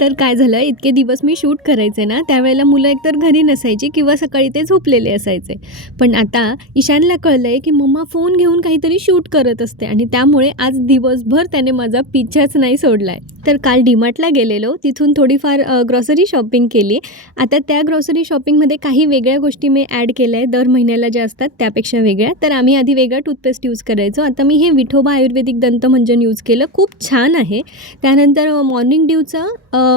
तर काय झालं, इतके दिवस मी शूट करायचे ना, त्यावेळेला मुलं एकतर घरी नसायची किंवा सकाळी ते झोपलेले असायचे. पण आता ईशानला कळलंय की मम्मा फोन घेऊन काहीतरी शूट करत असते आणि त्यामुळे आज दिवसभर त्याने माझा पिच्छाच नाही सोडलाय. तर काल डीमार्टला गेलेलो, तिथून थोडीफार ग्रॉसरी शॉपिंग केली. आता त्या ग्रॉसरी शॉपिंगमध्ये काही वेगळ्या गोष्टी मी ॲड केल्या आहे, दर महिन्याला ज्या असतात त्यापेक्षा वेगळ्या. तर आम्ही आधी वेगळं टूथपेस्ट यूज करायचो, आता मी हे विठोबा आयुर्वेदिक दंतमंजन यूज केलं, खूप छान आहे. त्यानंतर मॉर्निंग ड्यूचा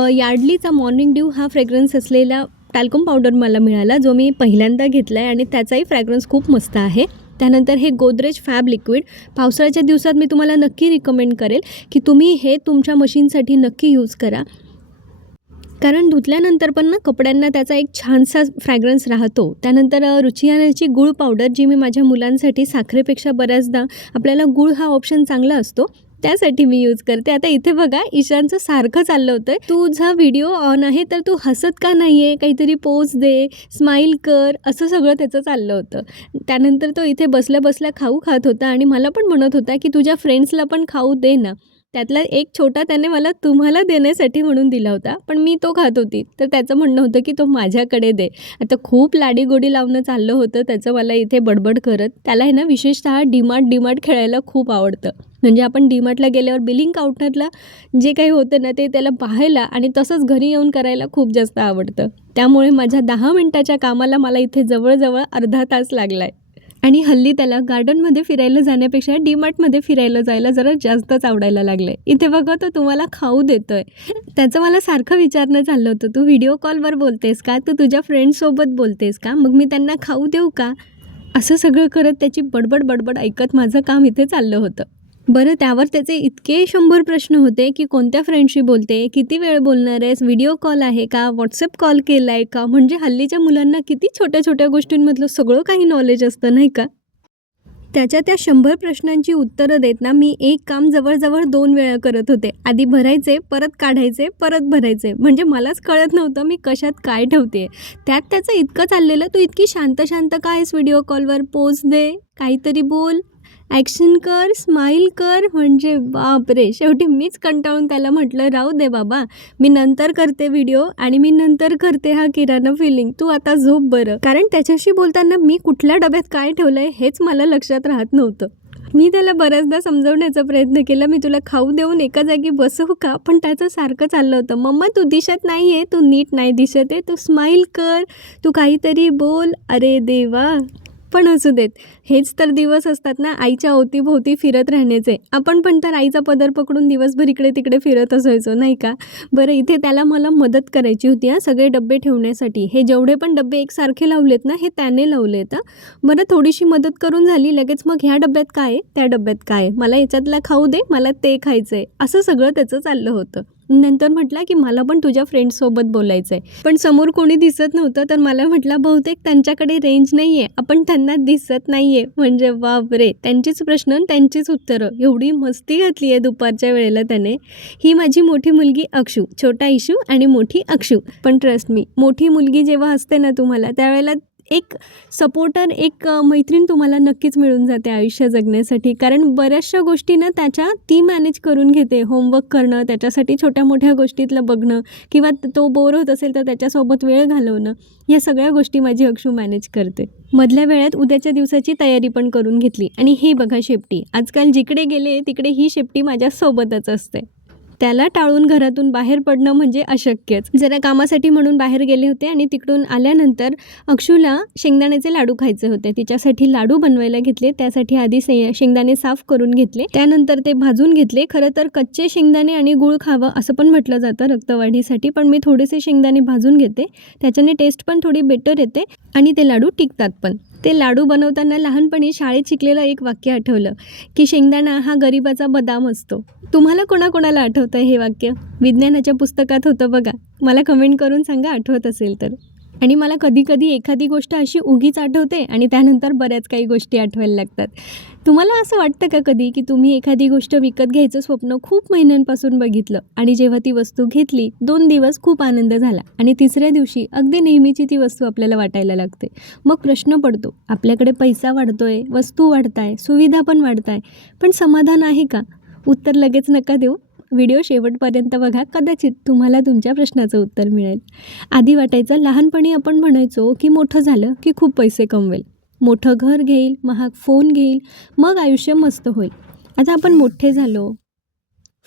यार्डलीचा मॉर्निंग ड्यू हा फ्रेग्रन्स असलेला टॅल्कम पावडर मला मिळाला, जो मी पहिल्यांदा घेतला आहे आणि त्याचाही फ्रॅग्रन्स खूप मस्त आहे. त्यानंतर हे गोदरेज फॅब लिक्विड पावसाळ्याच्या दिवसात मी तुम्हाला नक्की रिकमेंड करेल की तुम्ही हे तुमच्या मशीनसाठी नक्की यूज करा, कारण धुतल्यानंतर पण ना कपड्यांना त्याचा एक छानसा फ्रॅग्रन्स राहतो. त्यानंतर रुचियानाची गूळ पावडर, जी मी माझ्या मुलांसाठी साखरेपेक्षा बऱ्याचदा आपल्याला गूळ हा ऑप्शन चांगला असतो त्यासाठी मी यूज करते. आता इथे बघा ईशानचं सारखं चाललं होतं, तुझा व्हिडिओ ऑन आहे तर तू हसत का नाही आहे, काहीतरी पोज दे, स्माईल कर, असं सगळं त्याचं चाललं होतं. त्यानंतर तो इथे बसल्या बसल्या खाऊ खात होता आणि मला पण म्हणत होता की तुझ्या फ्रेंड्सला पण खाऊ दे ना. त्यातला एक छोटा त्याने मला तुम्हाला देण्यासाठी म्हणून दिला होता, पण मी तो खात होती. तर त्याचं म्हणणं होतं की तो माझ्याकडे दे. आता खूप लाडीगोडी लावणं चाललं होतं त्याचं मला इथे बडबड करत. त्याला आहे ना विशेषतः डीमार्ट खेळायला खूप आवडतं. म्हणजे आपण डीमार्टला गेल्यावर बिलिंग काउंटरला जे काही होतं ना ते त्याला पाहायला आणि तसंच घरी येऊन करायला खूप जास्त आवडतं. त्यामुळे माझ्या 10 मिनिटाच्या कामाला मला इथे जवळजवळ अर्धा तास लागला आहे. आणि हल्ली त्याला गार्डनमध्ये फिरायला जाण्यापेक्षा डीमार्टमध्ये फिरायला जायला जरा जास्तच आवडायला लागलं आहे. इथे बघा तो तुम्हाला खाऊ देतो आहे. त्याचं मला सारखं विचारणं चाललं होतं, तू व्हिडिओ कॉलवर बोलतेस का, तू तुझ्या फ्रेंड्ससोबत बोलतेस का, मग मी त्यांना खाऊ देऊ का, असं सगळं करत त्याची बडबड ऐकत माझं काम इथे चाललं होतं. बरं, त्यावर त्याचे इतके 100 प्रश्न होते की कोणत्या फ्रेंडशी बोलते, किती वेळ बोलणार आहेस, व्हिडिओ कॉल आहे का, व्हॉट्सअप कॉल केला आहे का. म्हणजे हल्लीच्या मुलांना किती छोट्या छोट्या गोष्टींमधलं सगळं काही नॉलेज असतं नाही का. त्याच्या त्या 100 प्रश्नांची उत्तरं देत ना मी एक काम जवळजवळ 2 वेळा करत होते. आधी भरायचे, परत काढायचे, परत भरायचे. म्हणजे मलाच कळत नव्हतं मी कशात काय ठेवते. त्यात त्याचं इतकं चाललेलं, तू इतकी शांत का आहेस व्हिडिओ कॉलवर, पोज दे, काहीतरी बोल, ॲक्शन कर, स्माईल कर. म्हणजे बापरे, शेवटी मीच कंटाळून त्याला म्हटलं, राहू दे बाबा, मी नंतर करते व्हिडिओ आणि मी नंतर करते हा किराणा फिलिंग, तू आता झोप बरं. कारण त्याच्याशी बोलताना मी कुठल्या डब्यात काय ठेवलं आहे हेच मला लक्षात राहत नव्हतं. मी त्याला बऱ्याचदा समजवण्याचा प्रयत्न केला, मी तुला खाऊ देऊन एका जागी बसवू का, पण त्याचं सारखं चाललं होतं, मम्मा तू दिसत नाही आहे, तू नीट नाही दिसत आहे, तू स्माईल कर, तू काहीतरी बोल. अरे देवा. पण असू देत, हेच तर दिवस असतात ना आईच्या अवतीभोवती फिरत राहण्याचे. आपण पण तर आईचा पदर पकडून दिवसभर इकडे तिकडे फिरत असायचो नाही का. बरं, इथे त्याला मला मदत करायची होती सगळे डबे ठेवण्यासाठी. हे जेवढे पण डबे एकसारखे लावलेत ना हे त्याने लावलेत. बरं, थोडीशी मदत करून झाली, लगेच मग ह्या डब्यात काय आहे, त्या डब्यात काय आहे, मला याच्यातला खाऊ दे, मला ते खायचं आहे, असं सगळं त्याचं चाललं होतं. नंतर म्हटलं की मला पण तुझ्या फ्रेंड्ससोबत बोलायचं आहे, पण समोर कोणी दिसत नव्हतं. तर मला म्हटलं बहुतेक त्यांच्याकडे रेंज नाही आहे, आपण त्यांना दिसत नाही आहे. म्हणजे बापरे, त्यांचीच प्रश्न त्यांचीच उत्तरं, एवढी मस्ती घातली आहे दुपारच्या वेळेला त्याने. ही माझी मोठी मुलगी अक्षू, छोटा इशू आणि मोठी अक्षू. पण ट्रस्ट मी, मोठी मुलगी जेव्हा असते ना तुम्हाला, त्यावेळेला एक सपोर्टर, एक मैत्रीण तुम्हाला नक्कीच मिळून जाते आयुष्य जगण्यासाठी. कारण बऱ्याचशा गोष्टी ना ती मॅनेज करून घेते. होमवर्क करणं, त्याच्यासाठी छोट्या मोठ्या गोष्टीतलं बघणं, किंवा तो बोर होत असेल तर त्याच्यासोबत वेळ घालवणं, या सगळ्या गोष्टी माझी अक्षू मॅनेज करते. मधल्या वेळात उद्याच्या दिवसाची तयारी पण करून घेतली. आणि हे बघा शेपटी, आजकाल जिकडे गेले तिकडे ही शेपटी माझ्यासोबतच असते. त्याला टाळून घरातून बाहेर पडणं म्हणजे अशक्यच. जरा कामासाठी म्हणून बाहेर गेले होते आणि तिकडून आल्यानंतर अक्षूला शेंगदाण्याचे लाडू खायचे होते. तिच्यासाठी लाडू बनवायला घेतले. त्यासाठी आधी शेंगदाणे साफ करून घेतले, त्यानंतर ते भाजून घेतले. खरं तर कच्चे शेंगदाणे आणि गूळ खावं असं पण म्हटलं जातं रक्तवाढीसाठी, पण मी थोडेसे शेंगदाणे भाजून घेते, त्याच्याने टेस्ट पण थोडी बेटर येते आणि ते लाडू टिकतात पण. ते लाडू बनवताना लहानपणी शाळेत शिकलेलं एक वाक्य आठवलं की शेंगदाणा हा गरिबाचा बदाम असतो. तुम्हाला कोणाकोणाला आठवतं हे वाक्य? विज्ञानाच्या पुस्तकात होतं बघा. मला कमेंट करून सांगा आठवत असेल तर. आणि मला कधी कधी एखादी गोष्ट अशी उगीच आठवते आणि त्यानंतर बऱ्याच काही गोष्टी आठवायला लागतात. तुम्हाला असं वाटतं का कधी की तुम्ही एखादी गोष्ट विकत घ्यायचं स्वप्न खूप महिन्यांपासून बघितलं आणि जेव्हा ती वस्तू घेतली 2 दिवस खूप आनंद झाला आणि तिसऱ्या दिवशी अगदी नेहमीची ती वस्तू आपल्याला वाटायला लागते. मग प्रश्न पडतो, आपल्याकडे पैसा वाढतोय, वस्तू वाढताय, सुविधा पण वाढताय, पण समाधान आहे का? उत्तर लगेच नका देऊ. व्हिडिओ शेवटपर्यंत बघा, कदाचित तुम्हाला तुमच्या प्रश्नाचं उत्तर मिळेल. आधी वाटायचं लहानपणी आपण म्हणायचो की मोठं झालं की खूप पैसे कमवेल, मोठं घर घेईल, महाग फोन घेईल, मग आयुष्य मस्त होईल. आता आपण मोठे झालो,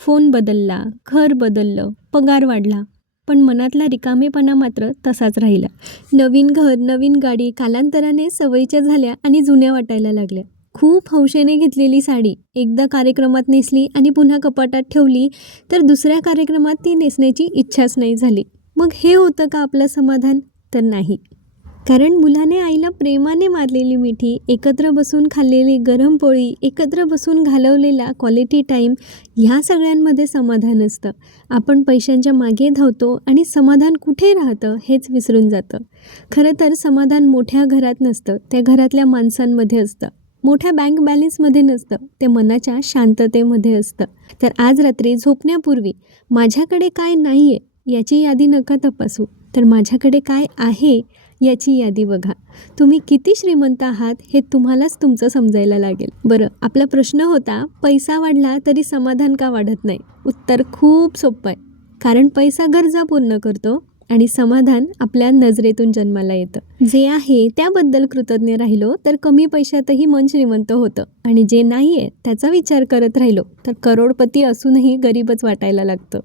फोन बदलला, घर बदललं, पगार वाढला, पण मनातला रिकामेपणा मात्र तसाच राहिला. नवीन घर, नवीन गाडी कालांतराने सवयीच्या झाल्या आणि जुन्या वाटायला लागल्या. खूप हौशेने घेतलेली साडी एकदा कार्यक्रमात नेसली आणि पुन्हा कपाटात ठेवली तर दुसऱ्या कार्यक्रमात ती नेसण्याची इच्छाच नाही झाली. मग हे होतं का आपलं समाधान? तर नाही. कारण मुलाने आईला प्रेमाने मारलेली मिठी, एकत्र बसून खाल्लेली गरम पोळी, एकत्र बसून घालवलेला क्वालिटी टाईम, ह्या सगळ्यांमध्ये समाधान असतं. आपण पैशांच्या मागे धावतो आणि समाधान कुठे राहतं हेच विसरून जातं. खरं तर समाधान मोठ्या घरात नसतं, त्या घरातल्या माणसांमध्ये असतं. मोठ्या बँक बॅलन्समध्ये नसतं, ते मनाच्या शांततेमध्ये असतं. तर आज रात्री झोपण्यापूर्वी माझ्याकडे काय नाही आहे याची यादी नका तपासू, तर माझ्याकडे काय आहे याची यादी बघा. तुम्ही किती श्रीमंत आहात हे तुम्हालाच तुमचं समजायला लागेल. बरं, आपला प्रश्न होता पैसा वाढला तरी समाधान का वाढत नाही? उत्तर खूप सोपं आहे. कारण पैसा गरजा पूर्ण करतो आणि समाधान आपल्या नजरेतून जन्माला येतं. जे आहे त्याबद्दल कृतज्ञ राहिलो तर कमी पैशातही मन श्रीमंत होतं, आणि जे नाही आहे त्याचा विचार करत राहिलो तर करोडपती असूनही गरीबच वाटायला लागतं.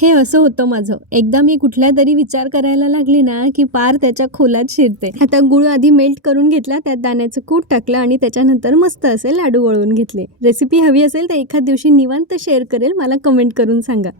हे असं होतं माझं. एकदा मी कुठल्या तरी विचार करायला लागले ना की पार त्याच्या खोलात शिरते. आता गूळ आधी मेल्ट करून घेतला, त्यात दाण्याचं कूट टाकलं आणि त्याच्यानंतर मस्त असे लाडू वळवून घेतले. रेसिपी हवी असेल तर एखाद दिवशी निवांत शेअर करेल, मला कमेंट करून सांगा.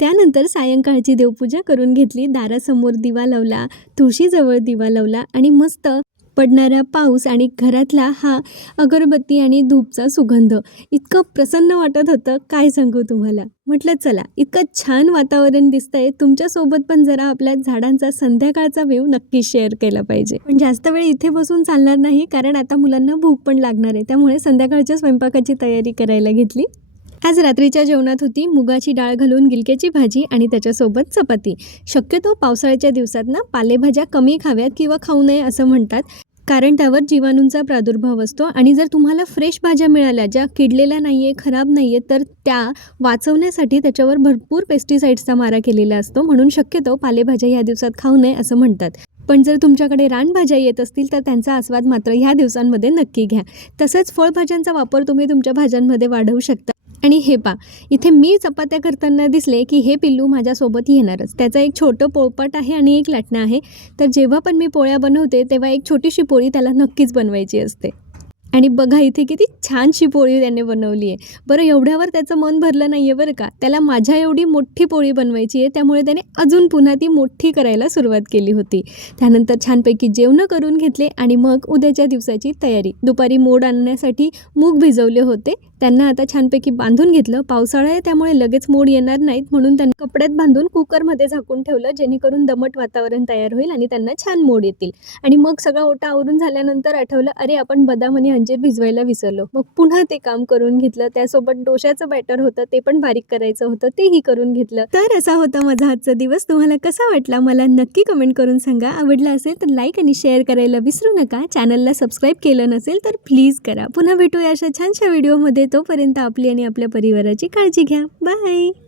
त्यानंतर सायंकाळची देवपूजा करून घेतली, दारासमोर दिवा लावला, तुळशीजवळ दिवा लावला आणि मस्त पडणारा पाऊस आणि घरातला हा अगरबत्ती आणि धूपचा सुगंध इतकं प्रसन्न वाटत होतं, काय सांगू तुम्हाला. म्हटलं चला, इतकं छान वातावरण दिसतंय, तुमच्यासोबत पण जरा आपल्या झाडांचा संध्याकाळचा व्ह्यू नक्कीच शेअर केला पाहिजे. पण जास्त वेळ इथे बसून चालणार नाही, कारण आता मुलांना भूक पण लागणार आहे. त्यामुळे संध्याकाळच्या स्वयंपाकाची तयारी करायला घेतली. आज रात्रीच्या जेवणात होती मुगाची डाळ घालून गिलक्याची भाजी आणि त्याच्यासोबत चपाती. शक्यतो पावसाळ्याच्या दिवसात ना पालेभाज्या कमी खाव्यात किंवा खाऊ नये असं म्हणतात, कारण त्यावर जीवाणूंचा प्रादुर्भाव असतो. आणि जर तुम्हाला फ्रेश भाज्या मिळाल्या ज्या किडलेल्या नाही आहे, खराब नाही आहे, तर त्या वाचवण्यासाठी त्याच्यावर भरपूर पेस्टिसाईड्सचा मारा केलेला असतो. म्हणून शक्यतो पालेभाज्या ह्या दिवसात खाऊ नये असं म्हणतात. पण जर तुमच्याकडे रानभाज्या येत असतील तर त्यांचा आस्वाद मात्र ह्या दिवसांमध्ये नक्की घ्या. तसंच फळभाज्यांचा वापर तुम्ही तुमच्या भाज्यांमध्ये वाढवू शकता. आणि हे पा, इथे मी चपात्या करताना दिसले की हे पिल्लू माझ्यासोबत येणारच. त्याचं एक छोटं पोळपाट आहे आणि एक लाटणं आहे. तर जेव्हा पण मी पोळ्या बनवते तेव्हा एक छोटीशी पोळी त्याला नक्कीच बनवायची असते. आणि बघा इथे किती छानशी पोळी त्याने बनवली आहे. बरं, एवढ्यावर त्याचं मन भरलं नाही आहे बरं का. त्याला माझ्या एवढी मोठी पोळी बनवायची आहे, त्यामुळे त्याने अजून पुन्हा ती मोठी करायला सुरुवात केली होती. त्यानंतर छानपैकी जेवणं करून घेतले आणि मग उद्याच्या दिवसाची तयारी. दुपारी मोड आणण्यासाठी मूग भिजवले होते, त्यांना आता छानपैकी बांधून घेतलं. पावसाळा आहे त्यामुळे लगेच मोड येणार नाहीत, म्हणून त्यांना कपड्यात बांधून कुकरमध्ये झाकून ठेवलं, जेणेकरून दमट वातावरण तयार होईल आणि त्यांना छान मोड येतील. आणि मग सगळा ओटा आवरून झाल्यानंतर आठवलं, अरे आपण बदाम आणि अंजीर भिजवायला विसरलो. मग पुन्हा ते काम करून घेतलं. त्यासोबत डोश्याचं बॅटर होतं, ते पण बारीक करायचं होतं, तेही करून घेतलं. तर असा होता माझा आजचा दिवस. तुम्हाला कसा वाटला मला नक्की कमेंट करून सांगा. आवडला असेल तर लाईक आणि शेअर करायला विसरू नका. चॅनलला सबस्क्राईब केलं नसेल तर प्लीज करा. पुन्हा भेटूया अशा छानशा व्हिडिओमध्ये. तोपर्यंत आपली आणि आपल्या परिवाराची काळजी घ्या. बाय.